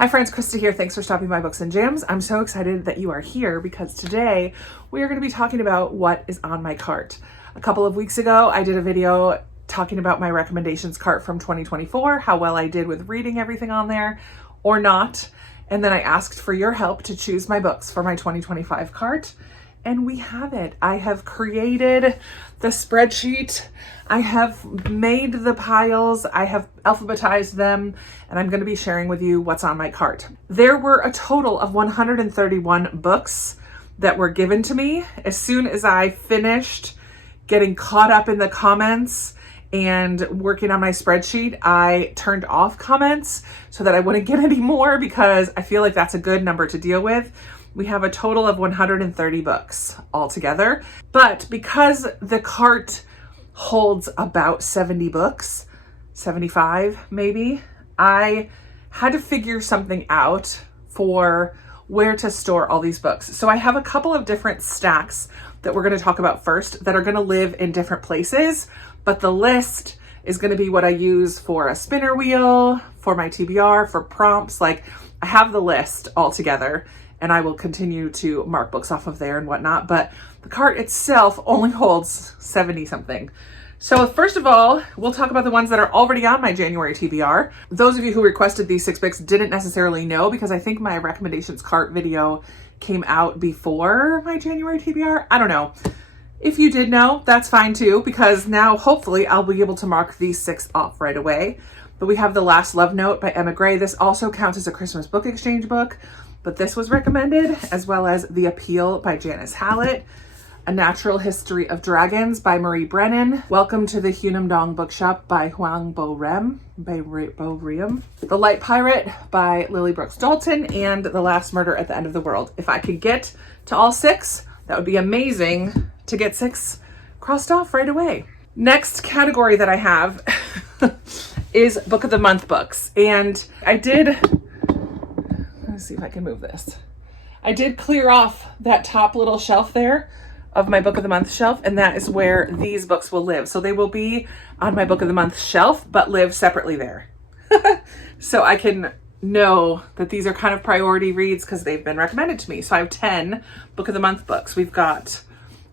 Hi friends, Krista here. Thanks for stopping by Books and Jams. I'm so excited that you are here because today we are going to be talking about what is on my cart. A couple of weeks ago, I did a video talking about my recommendations cart from 2024, how well I did with reading everything on there or not. And then I asked for your help to choose my books for my 2025 cart. And we have it. I have created the spreadsheet. I have made the piles. I have alphabetized them, and I'm going to be sharing with you what's on my cart. There were a total of 131 books that were given to me. As soon as I finished getting caught up in the comments and working on my spreadsheet, I turned off comments so that I wouldn't get any more because I feel like that's a good number to deal with. We have a total of 130 books altogether, but because the cart holds about 70 books, 75 maybe, I had to figure something out for where to store all these books. So I have a couple of different stacks that we're going to talk about first that are going to live in different places, but the list is going to be what I use for a spinner wheel, for my TBR, for prompts. Like, I have the list all together, and I will continue to mark books off of there and whatnot, but the cart itself only holds 70 something. So first of all, we'll talk about the ones that are already on my January TBR. Those of you who requested these 6 books didn't necessarily know because I think my recommendations cart video came out before my January TBR. I don't know. If you did know, that's fine too, because now hopefully I'll be able to mark these 6 off right away. But we have The Last Love Note by Emma Gray. This also counts as a Christmas book exchange book, but this was recommended, as well as The Appeal by Janice Hallett, A Natural History of Dragons by Marie Brennan, Welcome to the Hunam Dong Bookshop by Huang Bo Riem, The Light Pirate by Lily Brooks Dalton, and The Last Murder at the End of the World. If I could get to all 6, that would be amazing to get 6 crossed off right away. Next category that I have is Book of the Month books. And I did, let's see if I can move this. I did clear off that top little shelf there of my Book of the Month shelf, and that is where these books will live. So they will be on my Book of the Month shelf, but live separately there. So I can know that these are kind of priority reads because they've been recommended to me. So I have 10 Book of the Month books. We've got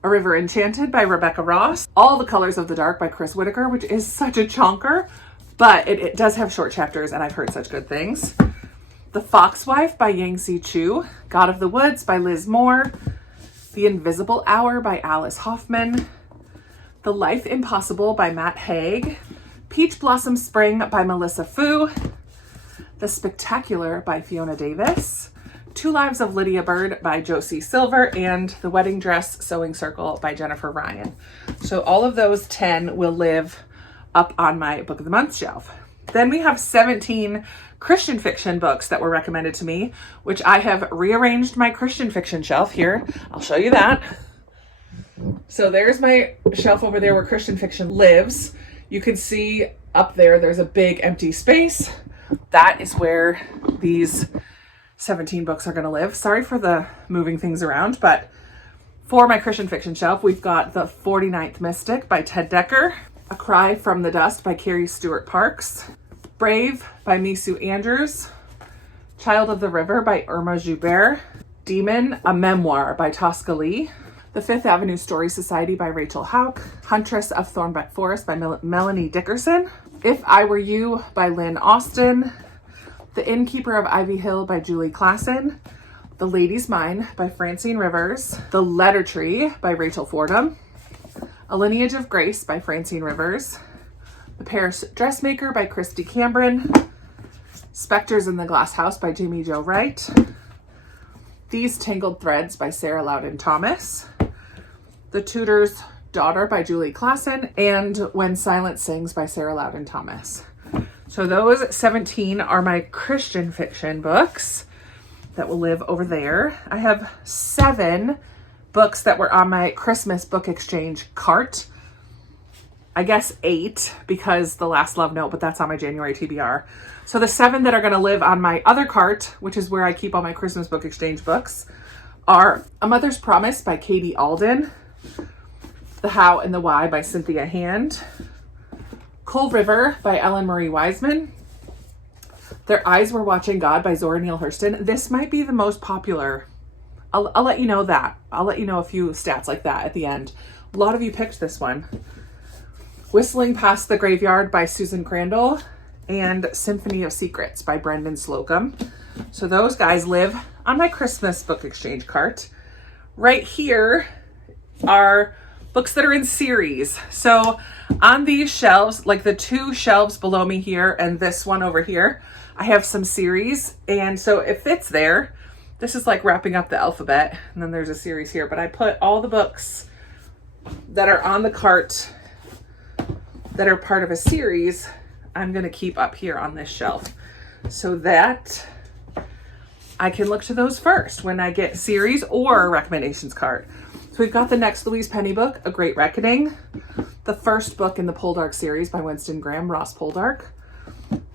A River Enchanted by Rebecca Ross, All the Colors of the Dark by Chris Whitaker, which is such a chonker, but it does have short chapters, and I've heard such good things. The Foxwife by Yangtze Chu, God of the Woods by Liz Moore, The Invisible Hour by Alice Hoffman, The Life Impossible by Matt Haig, Peach Blossom Spring by Melissa Fu, The Spectacular by Fiona Davis, Two Lives of Lydia Bird by Josie Silver, and The Wedding Dress Sewing Circle by Jennifer Ryan. So all of those 10 will live up on my Book of the Month shelf. Then we have 17 Christian fiction books that were recommended to me, which I have rearranged my Christian fiction shelf here. I'll show you that. So there's my shelf over there where Christian fiction lives. You can see up there, there's a big empty space. That is where these 17 books are going to live. Sorry for the moving things around, but for my Christian fiction shelf, we've got The 49th Mystic by Ted Dekker, A Cry from the Dust by Carrie Stewart Parks, Brave by Misu Andrews, Child of the River by Irma Joubert, Demon, a Memoir by Tosca Lee, The Fifth Avenue Story Society by Rachel Hauck, Huntress of Thornbeck Forest by Melanie Dickerson, If I Were You by Lynn Austin, The Innkeeper of Ivy Hill by Julie Klassen, The Lady's Mine by Francine Rivers, The Letter Tree by Rachel Fordham, A Lineage of Grace by Francine Rivers, The Paris Dressmaker by Christy Cambron, Spectres in the Glass House by Jamie Jo Wright, These Tangled Threads by Sarah Loudon Thomas, The Tutor's Daughter by Julie Klassen, and When Silence Sings by Sarah Loudon Thomas. So those 17 are my Christian fiction books that will live over there. I have 7 books that were on my Christmas book exchange cart. I guess 8 because The Last Love Note, but that's on my January TBR. So the 7 that are going to live on my other cart, which is where I keep all my Christmas book exchange books, are A Mother's Promise by Katie Alden, The How and the Why by Cynthia Hand, Cold River by Ellen Marie Wiseman, Their Eyes Were Watching God by Zora Neale Hurston. This might be the most popular. I'll let you know that. I'll let you know a few stats like that at the end. A lot of you picked this one. Whistling Past the Graveyard by Susan Crandall and Symphony of Secrets by Brendan Slocum. So those guys live on my Christmas book exchange cart. Right here are books that are in series. So on these shelves, like the two shelves below me here and this one over here, I have some series. And so it fits there. This is like wrapping up the alphabet. And then there's a series here. But I put all the books that are on the cart that are part of a series, I'm going to keep up here on this shelf so that I can look to those first when I get series or a recommendations cart. So we've got the next Louise Penny book, A Great Reckoning, the first book in the Poldark series by Winston Graham, Ross Poldark.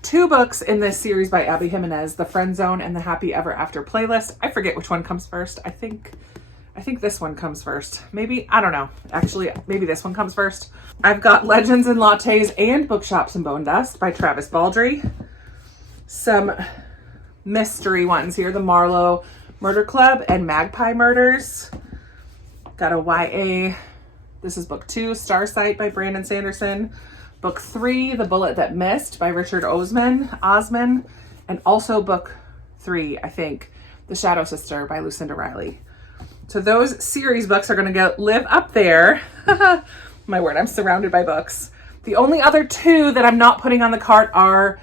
2 books in this series by Abby Jimenez, The Friend Zone and The Happy Ever After Playlist. I forget which one comes first. I think this one comes first. Maybe, I don't know. Actually, maybe this one comes first. I've got Legends and Lattes and Bookshops and Bone Dust by Travis Baldry. Some mystery ones here, The Marlowe Murder Club and Magpie Murders. Got a YA. This is book 2, Starsight by Brandon Sanderson. Book 3, The Bullet That Missed by Richard Osman. And also book 3, I think, The Shadow Sister by Lucinda Riley. So those series books are going to live up there. My word, I'm surrounded by books. The only other 2 that I'm not putting on the cart are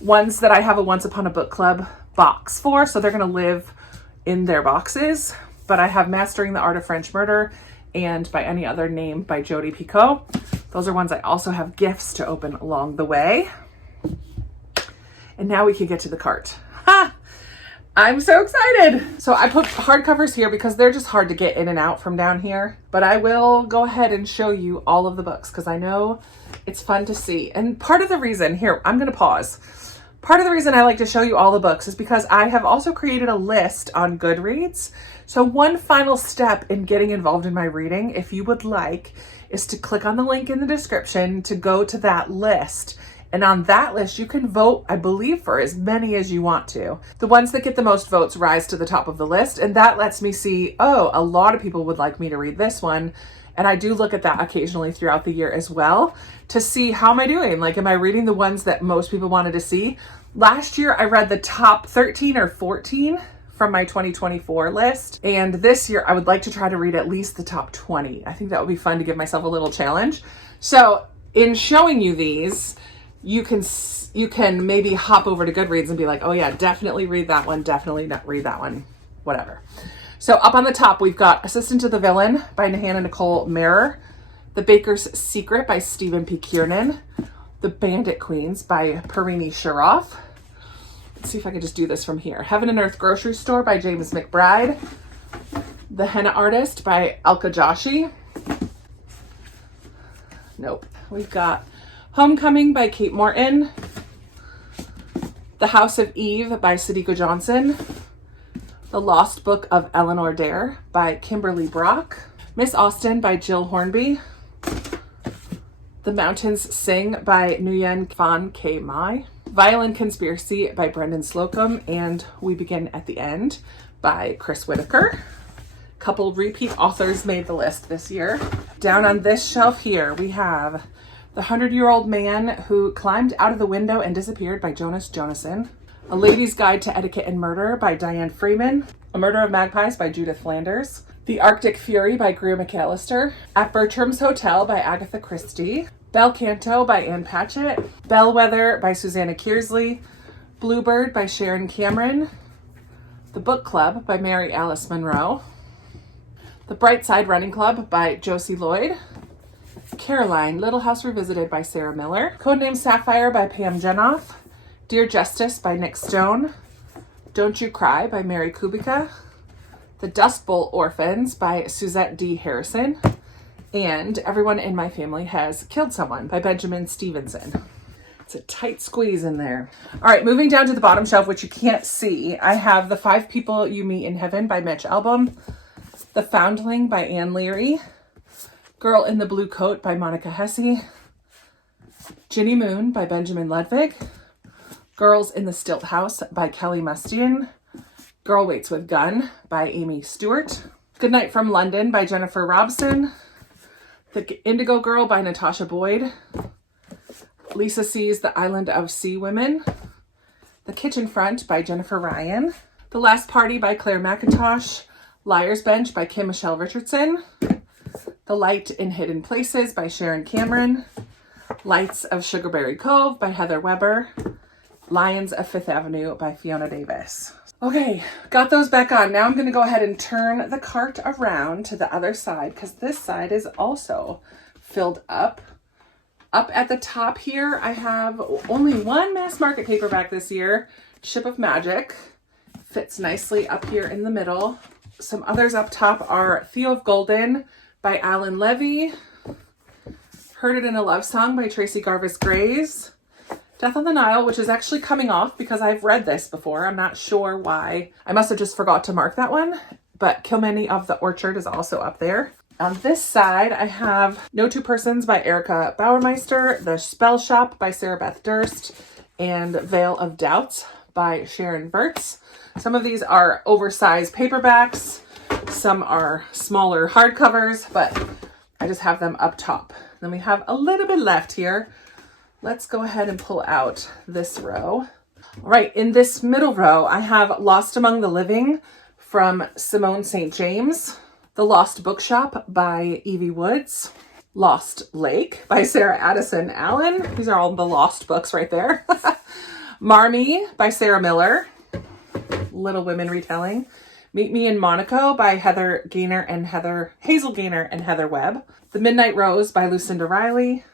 ones that I have a Once Upon a Book Club box for. So they're going to live in their boxes. But I have Mastering the Art of French Murder and By Any Other Name by Jodi Picoult. Those are ones I also have gifts to open along the way. And now we can get to the cart. Ha! I'm so excited. So I put hardcovers here because they're just hard to get in and out from down here. But I will go ahead and show you all of the books because I know it's fun to see. And part of the reason, here, I'm going to pause. Part of the reason I like to show you all the books is because I have also created a list on Goodreads. So one final step in getting involved in my reading, if you would like, is to click on the link in the description to go to that list. And on that list, you can vote, I believe, for as many as you want to. The ones that get the most votes rise to the top of the list. And that lets me see, oh, a lot of people would like me to read this one. And I do look at that occasionally throughout the year as well to see how am I doing? Like, am I reading the ones that most people wanted to see? Last year, I read the top 13 or 14 from my 2024 list. And this year, I would like to try to read at least the top 20. I think that would be fun to give myself a little challenge. So in showing you these, you can maybe hop over to Goodreads and be like, oh yeah, definitely read that one, definitely not read that one, whatever. So up on the top, we've got Assistant to the Villain by Hannah Nicole Marer, The Baker's Secret by Stephen P. Kiernan, The Bandit Queens by Parini Sharoff. Let's see if I can just do this from here. Heaven and Earth Grocery Store by James McBride, The Henna Artist by Alka Joshi. Nope. We've got Homecoming by Kate Morton, The House of Eve by Sadiqa Johnson, The Lost Book of Eleanor Dare by Kimberly Brock, Miss Austen by Jill Hornby, The Mountains Sing by Nguyen Van K. Mai, Violin Conspiracy by Brendan Slocum, and We Begin at the End by Chris Whitaker. Couple repeat authors made the list this year. Down on this shelf here, we have The 100-Year-Old Man Who Climbed Out of the Window and Disappeared by Jonas Jonason, A Lady's Guide to Etiquette and Murder by Diane Freeman, A Murder of Magpies by Judith Flanders, The Arctic Fury by Greer McAllister, At Bertram's Hotel by Agatha Christie, Bel Canto by Ann Patchett, Bellwether by Susanna Kearsley, Bluebird by Sharon Cameron, The Book Club by Mary Alice Monroe, The Bright Side Running Club by Josie Lloyd, Caroline, Little House Revisited by Sarah Miller, Codename Sapphire by Pam Jenoff, Dear Justice by Nick Stone, Don't You Cry by Mary Kubica, The Dust Bowl Orphans by Suzette D. Harrison, and Everyone in My Family Has Killed Someone by Benjamin Stevenson. It's a tight squeeze in there. All right, moving down to the bottom shelf, which you can't see, I have The 5 People You Meet in Heaven by Mitch Albom, The Foundling by Anne Leary, Girl in the Blue Coat by Monica Hesse, Ginny Moon by Benjamin Ludwig, Girls in the Stilt House by Kelly Mustian. Girl Waits with Gun by Amy Stewart. Goodnight from London by Jennifer Robson. The Indigo Girl by Natasha Boyd. Lisa Sees the Island of Sea Women. The Kitchen Front by Jennifer Ryan. The Last Party by Claire McIntosh. Liar's Bench by Kim Michelle Richardson. The Light in Hidden Places by Sharon Cameron. Lights of Sugarberry Cove by Heather Weber. Lions of Fifth Avenue by Fiona Davis. Okay, got those back on. Now I'm going to go ahead and turn the cart around to the other side because this side is also filled up. Up at the top here, I have only one mass market paperback this year, Ship of Magic. Fits nicely up here in the middle. Some others up top are Theo of Golden by Alan Levy. Heard It in a Love Song by Tracy Garvis Grays. Death on the Nile, which is actually coming off because I've read this before. I'm not sure why. I must have just forgot to mark that one. But Kilmeny of the Orchard is also up there. On this side, I have No Two Persons by Erica Bauermeister, The Spell Shop by Sarah Beth Durst, and Veil of Doubts by Sharon Vertz. Some of these are oversized paperbacks. Some are smaller hardcovers, but I just have them up top. Then we have a little bit left here. Let's go ahead and pull out this row. All right, in this middle row, I have Lost Among the Living from Simone St. James, The Lost Bookshop by Evie Woods, Lost Lake by Sarah Addison Allen. These are all the lost books right there. Marmee by Sarah Miller, Little Women retelling. Meet Me in Monaco by Hazel Gaynor and Heather Webb. The Midnight Rose by Lucinda Riley.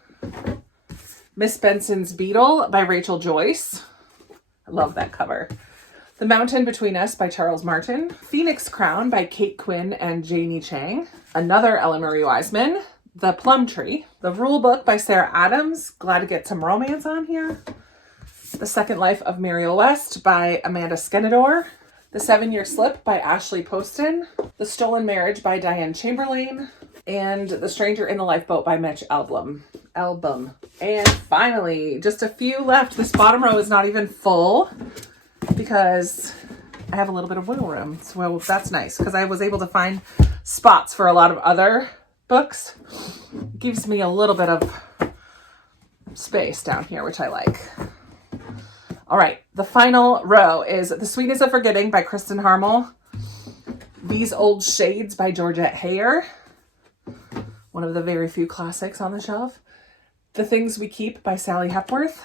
Miss Benson's Beetle by Rachel Joyce. I love that cover. The Mountain Between Us by Charles Martin. Phoenix Crown by Kate Quinn and Janie Chang. Another Ellen Marie Wiseman. The Plum Tree. The Rule Book by Sarah Adams. Glad to get some romance on here. The Second Life of Muriel West by Amanda Skenador. The 7-Year Slip by Ashley Poston. The Stolen Marriage by Diane Chamberlain. And The Stranger in the Lifeboat by Mitch Albom. And finally, just a few left. This bottom row is not even full because I have a little bit of wiggle room. So that's nice because I was able to find spots for a lot of other books. It gives me a little bit of space down here, which I like. All right, the final row is The Sweetness of Forgetting by Kristen Harmel. These Old Shades by Georgette Heyer. One of the very few classics on the shelf. The Things We Keep by Sally Hepworth.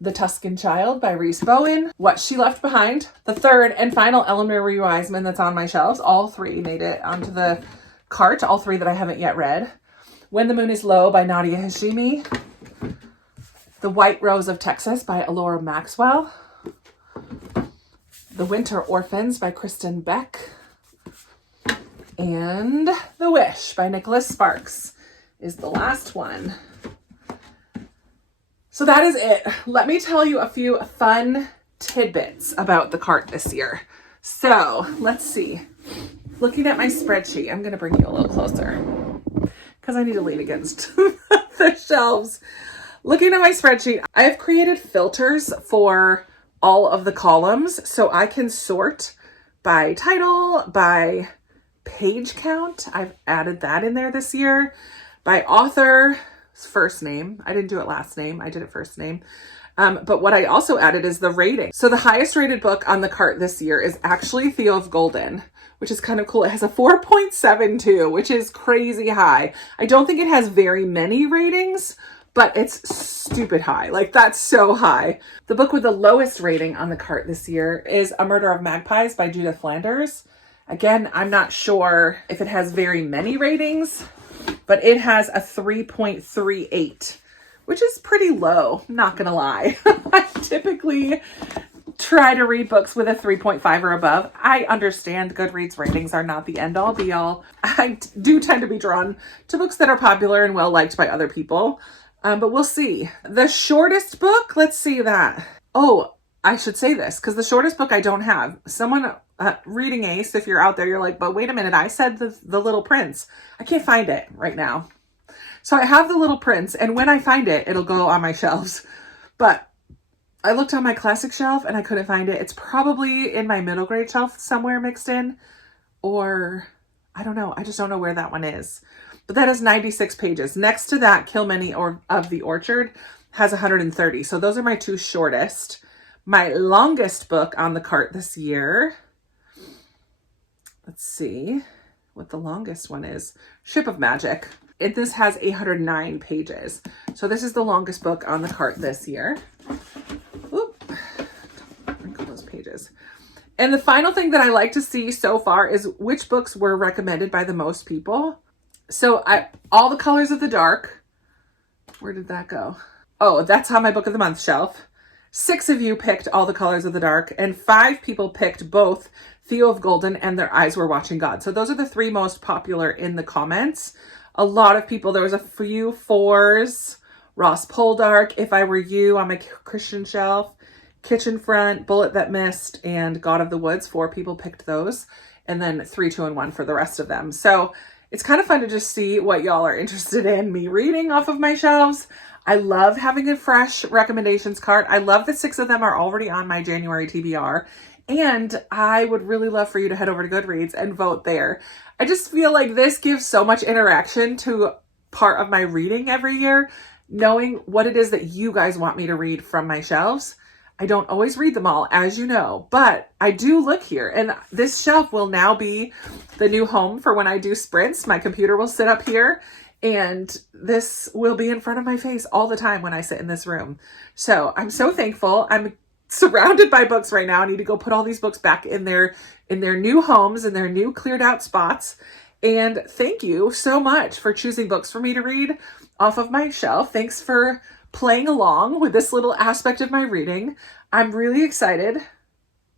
The Tuscan Child by Reese Bowen. What She Left Behind. The third and final Ellen Marie Wiseman that's on my shelves. All three made it onto the cart. All three that I haven't yet read. When the Moon is Low by Nadia Hashimi. The White Rose of Texas by Alora Maxwell. The Winter Orphans by Kristen Beck. And The Wish by Nicholas Sparks is the last one. So that is it. Let me tell you a few fun tidbits about the cart this year. So let's see. Looking at my spreadsheet, I'm going to bring you a little closer because I need to lean against the shelves. Looking at my spreadsheet, I have created filters for all of the columns so I can sort by title, by page count. I've added that in there this year. By author, first name. I didn't do it last name. I did it first name. But what I also added is the rating. So the highest rated book on the cart this year is actually Theo of Golden, which is kind of cool. It has a 4.72, which is crazy high. I don't think it has very many ratings, but it's stupid high. Like, that's so high. The book with the lowest rating on the cart this year is A Murder of Magpies by Judith Flanders. Again, I'm not sure if it has very many ratings, but it has a 3.38, which is pretty low, not gonna lie. I typically try to read books with a 3.5 or above. I understand Goodreads ratings are not the end-all, be-all. I do tend to be drawn to books that are popular and well-liked by other people, but we'll see. The shortest book, let's see that. Oh, I should say this, because the shortest book I don't have. Someone, Reading Ace, if you're out there, you're like, but wait a minute, I said the Little Prince. I can't find it right now. So I have the Little Prince, and when I find it, it'll go on my shelves. But I looked on my classic shelf and I couldn't find it. It's probably in my middle grade shelf somewhere mixed in, or I don't know. I just don't know where that one is. But that is 96 pages. Next to that, Kilmeny or of the Orchard has 130. So those are my two shortest. My longest book on the cart this year, let's see what the longest one is. Ship of Magic. This has 809 pages. So this is the longest book on the cart this year. Oop, don't wrinkle those pages. And the final thing that I like to see so far is which books were recommended by the most people. So All the Colors of the Dark. Where did that go? Oh, that's on my book of the month shelf. 6 of you picked All the Colors of the Dark, and 5 people picked both Theo of Golden and Their Eyes Were Watching God. So those are the 3 most popular in the comments. A lot of people, there was a few 4s, Ross Poldark, If I Were You on my Christian shelf, Kitchen Front, Bullet That Missed, and God of the Woods. 4 people picked those, and then 3, 2, and 1 for the rest of them. So it's kind of fun to just see what y'all are interested in me reading off of my shelves. I love having a fresh recommendations cart. I love that 6 of them are already on my January TBR. And I would really love for you to head over to Goodreads and vote there. I just feel like this gives so much interaction to part of my reading every year, knowing what it is that you guys want me to read from my shelves. I don't always read them all, as you know, but I do look here. And this shelf will now be the new home for when I do sprints. My computer will sit up here, and this will be in front of my face all the time when I sit in this room. So I'm so thankful. I'm surrounded by books right now. I need to go put all these books back in their new homes, in their new cleared out spots. And thank you so much for choosing books for me to read off of my shelf. Thanks for playing along with this little aspect of my reading. I'm really excited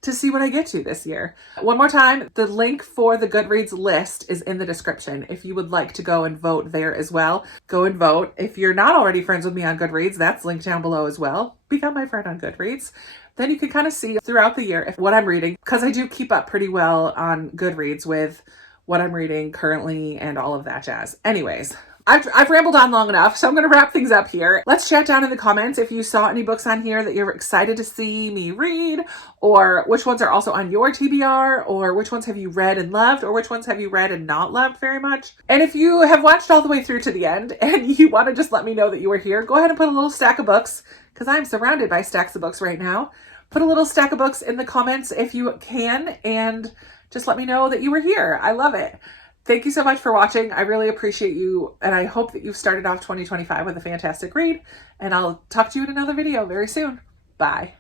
to see what I get to this year. One more time, the link for the Goodreads list is in the description. If you would like to go and vote there as well, go and vote. If you're not already friends with me on Goodreads, that's linked down below as well. Become my friend on Goodreads. Then you can kind of see throughout the year what I'm reading, because I do keep up pretty well on Goodreads with what I'm reading currently and all of that jazz. Anyways, I've rambled on long enough, so I'm going to wrap things up here. Let's chat down in the comments if you saw any books on here that you're excited to see me read, or which ones are also on your TBR, or which ones have you read and loved, or which ones have you read and not loved very much. And if you have watched all the way through to the end and you want to just let me know that you were here, go ahead and put a little stack of books, because I'm surrounded by stacks of books right now. Put a little stack of books in the comments if you can, and just let me know that you were here. I love it. Thank you so much for watching. I really appreciate you, and I hope that you've started off 2025 with a fantastic read, and I'll talk to you in another video very soon. Bye.